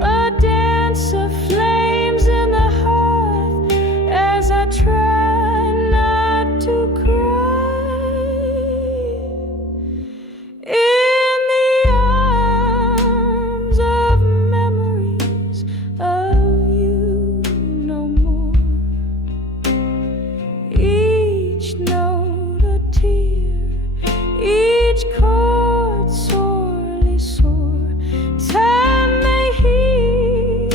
A dance of flames in the hearth as I try not to cry. In the arms of memories of you no more. Each note a tear, each chord sorely sore. Time may heal,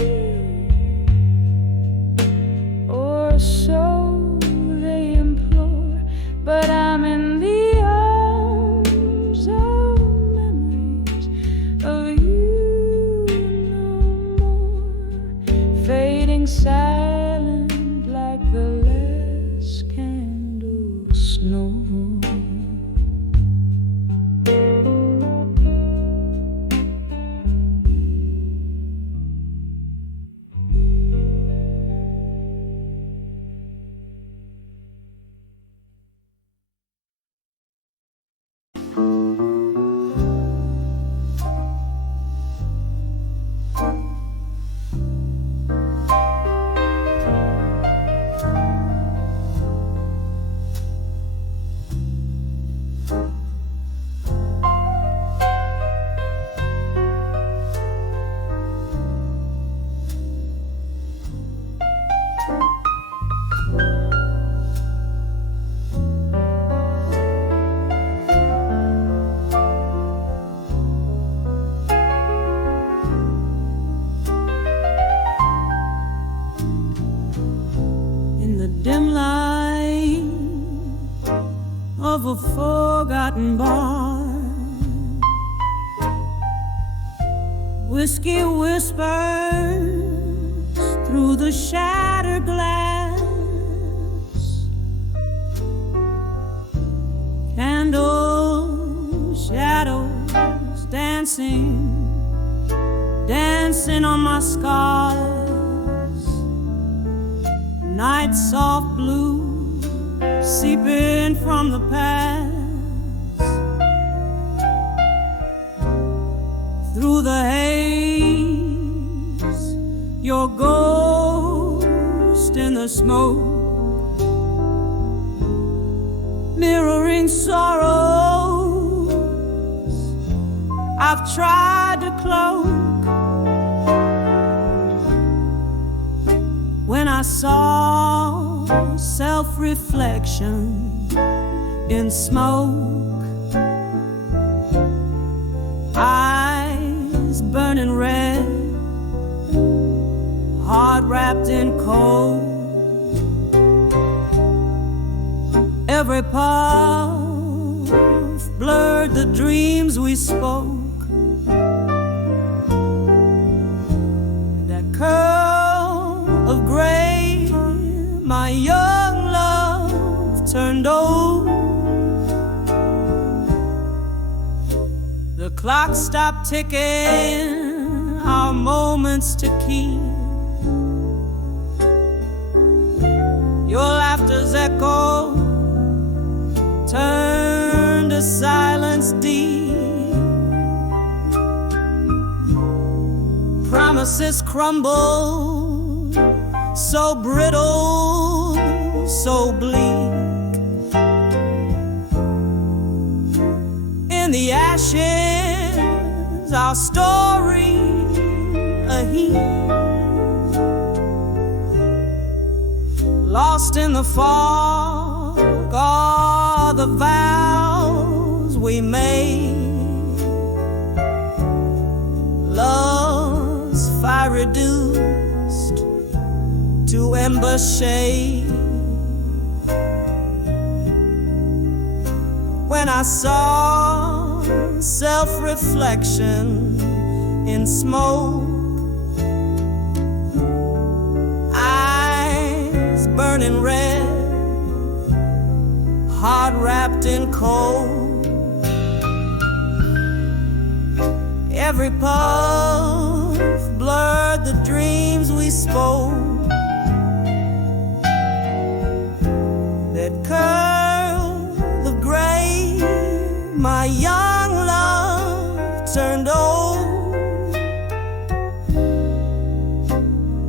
or so they implore, but I'm in the arms of memories of you no more. Fading silent like the last candle snow. In the dim light of a forgotten bar, whiskey whispers through the shattered glass. Candles, shadows dancing, dancing on my scars. Night soft blue seeping from the past. Through the haze, your ghost in the smoke, mirroring sorrows I've tried to cloak. When I saw self-reflection in smoke, eyes burning red, heart wrapped in cold. Every puff blurred the dreams we spoke. That curl The clock stopped ticking, our moments to keep. Your laughter's echo turned to silence deep. Promises crumble, so brittle, so bleak. In the ashes, our story a heap. Lost in the fog are the vows we made. Love's fire reduced to ember shade. When I saw self-reflection in smoke, eyes burning red, heart wrapped in cold. Every puff blurred the dreams we spoke. That curl of gray, my young love turned old.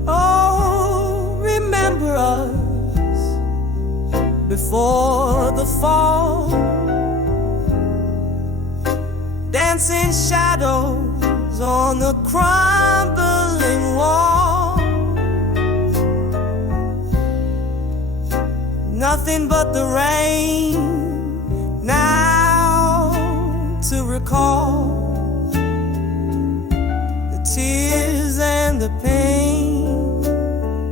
Oh, remember us before the fall. Dancing shadows on the crumbling wall. Nothing but the rain now to recall the tears and the pain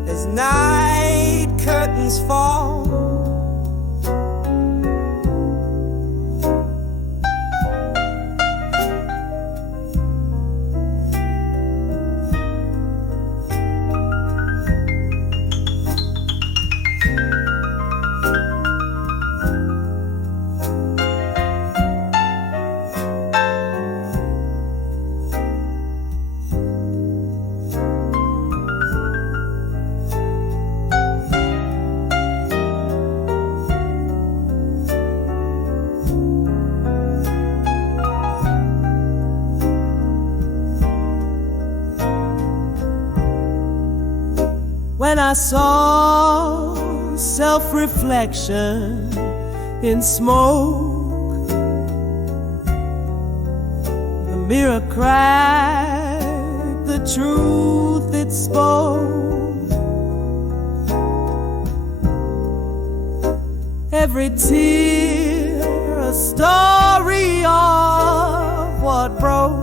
as night curtains fall. When I saw self-reflection in smoke, the mirror cracked the truth it spoke. Every tear a story of what broke.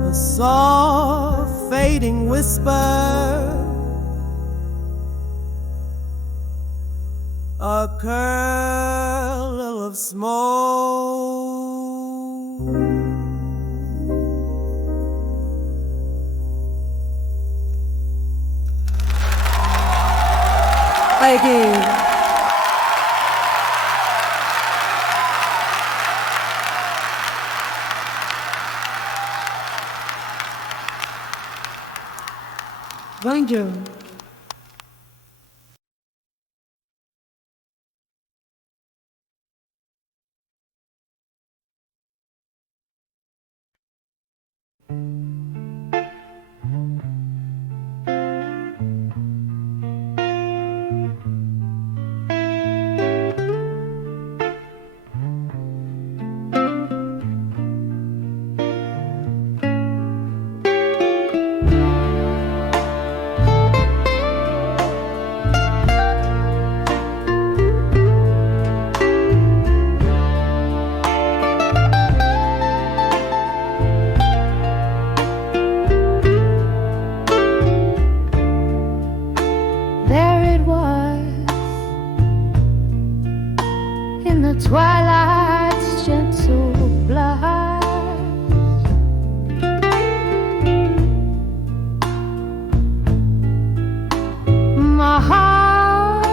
A soft fading whisper, a curl of smoke. Thank you. Thank you. Twilight's gentle blast, my heart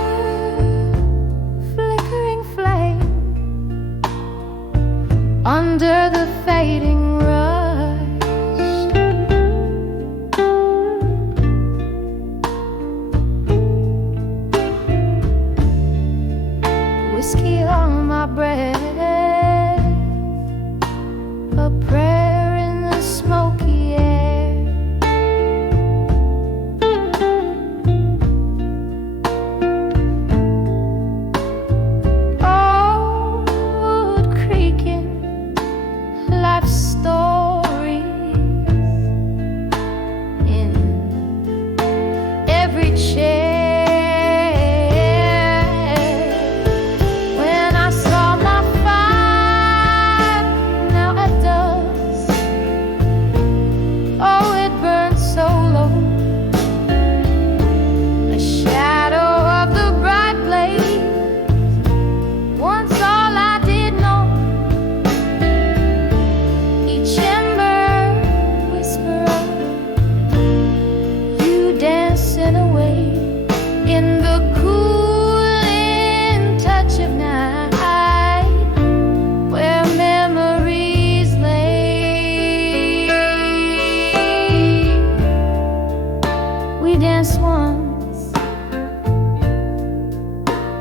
whiskey on my breath, a prayer in the smoky air. Old creaking life stories in every chair.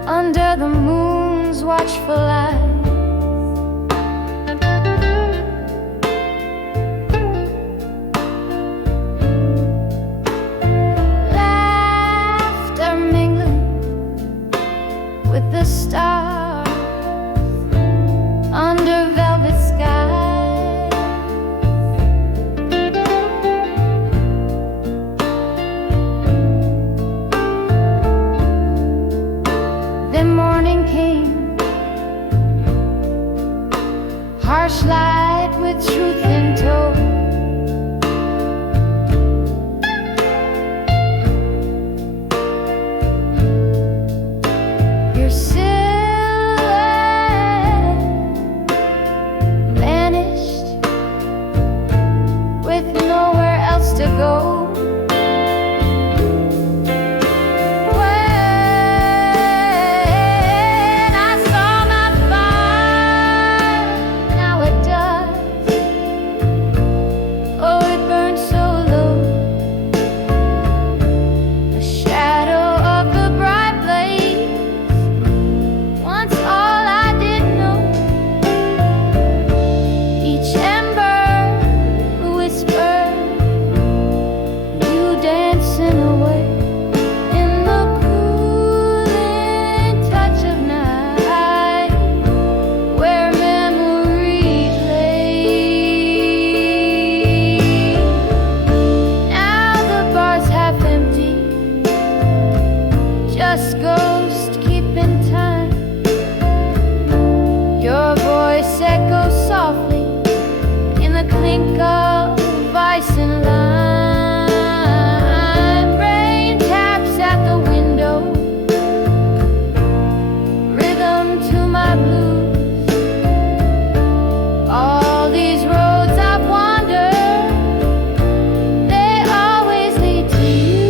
Under the moon's watchful eyes, laughter mingling with the stars under velvet skies. Then morning came, harsh light with truth in tow. Your silhouette vanished with nowhere else to go. Ghost keeping time. Your voice echoes softly in the clink of ice and lime. Rain taps at the window, rhythm to my blues. All these roads I've wandered, they always lead to you.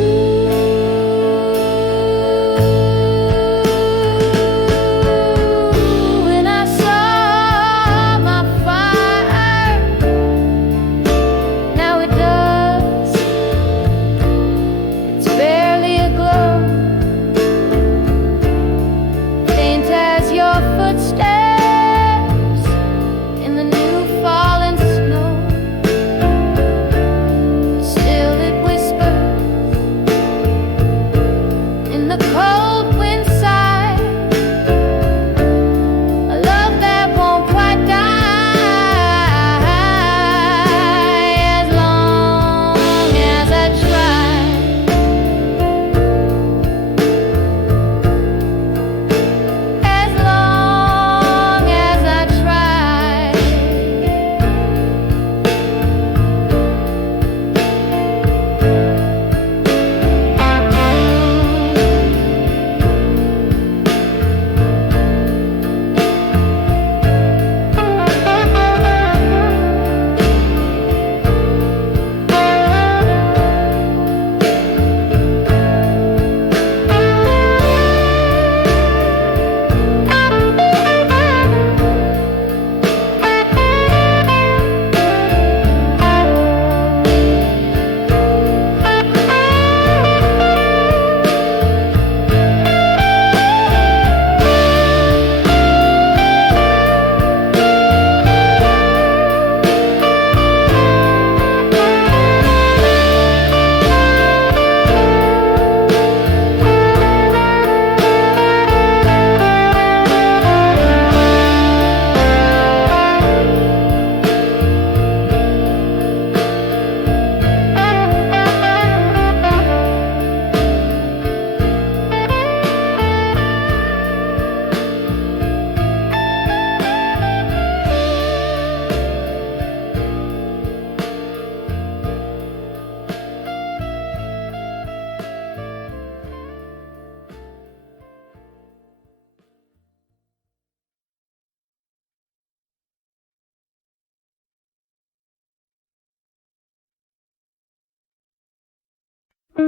In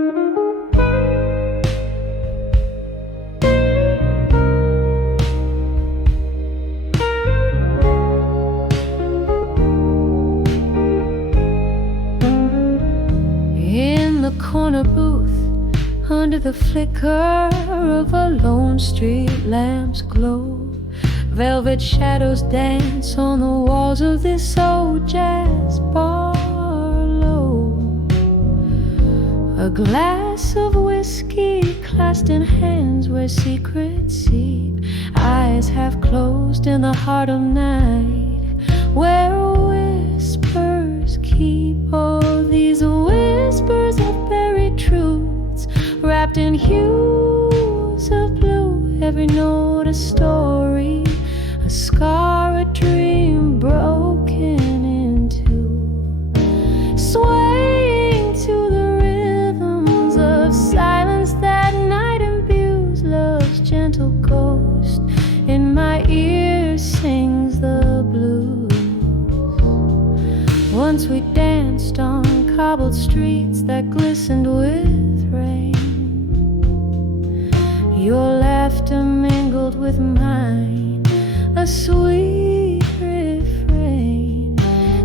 the corner booth, under the flicker of a lone street lamp's glow, velvet shadows dance on the walls of this old jazz parlor. A glass of whiskey clasped in hands where secrets seep, eyes half closed in the heart of night, where whispers keep. Oh, these whispers of buried truths, wrapped in hues of blue, every note a story, a scar, a dream broken in two, swaying to the rhythms of silence that night imbues love's gentle ghost. In my ear sings the blues. Once we danced on cobbled streets that glistened with rain. Your laughter mingled with mine, a sweet refrain.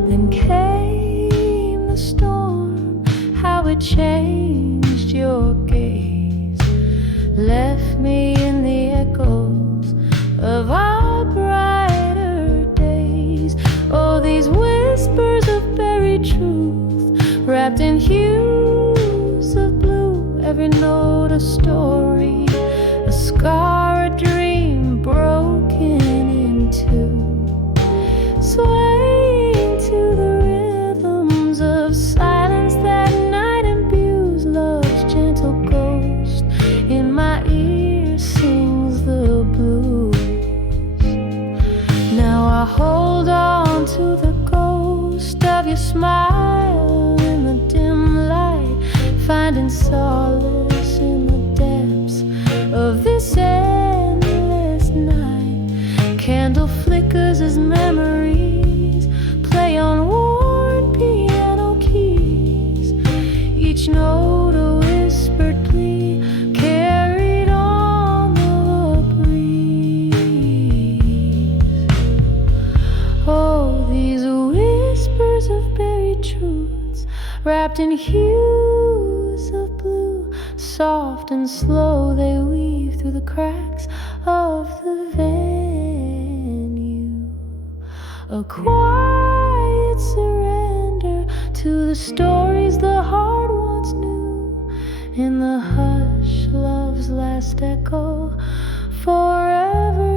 Then came the storm, how it changed your gaze, left me in the echoes of our brighter days. Oh, these whispers of buried truth, wrapped in hues of blue, every note a story, a scar, a dream broken in two, swaying to the rhythms of silence that night imbues love's gentle ghost. In my ear sings the blues. Now I hold on to the ghost of your smile in the dim light, finding solace in the depths of this endless night. Candle flickers as memories play on worn piano keys, each note a whispered plea carried on the breeze. Oh, these whispers of buried truths, wrapped in hues of blue, soft and slow they weave through the cracks of the venue. A quiet surrender to the stories the heart once knew. In the hush, love's last echo forever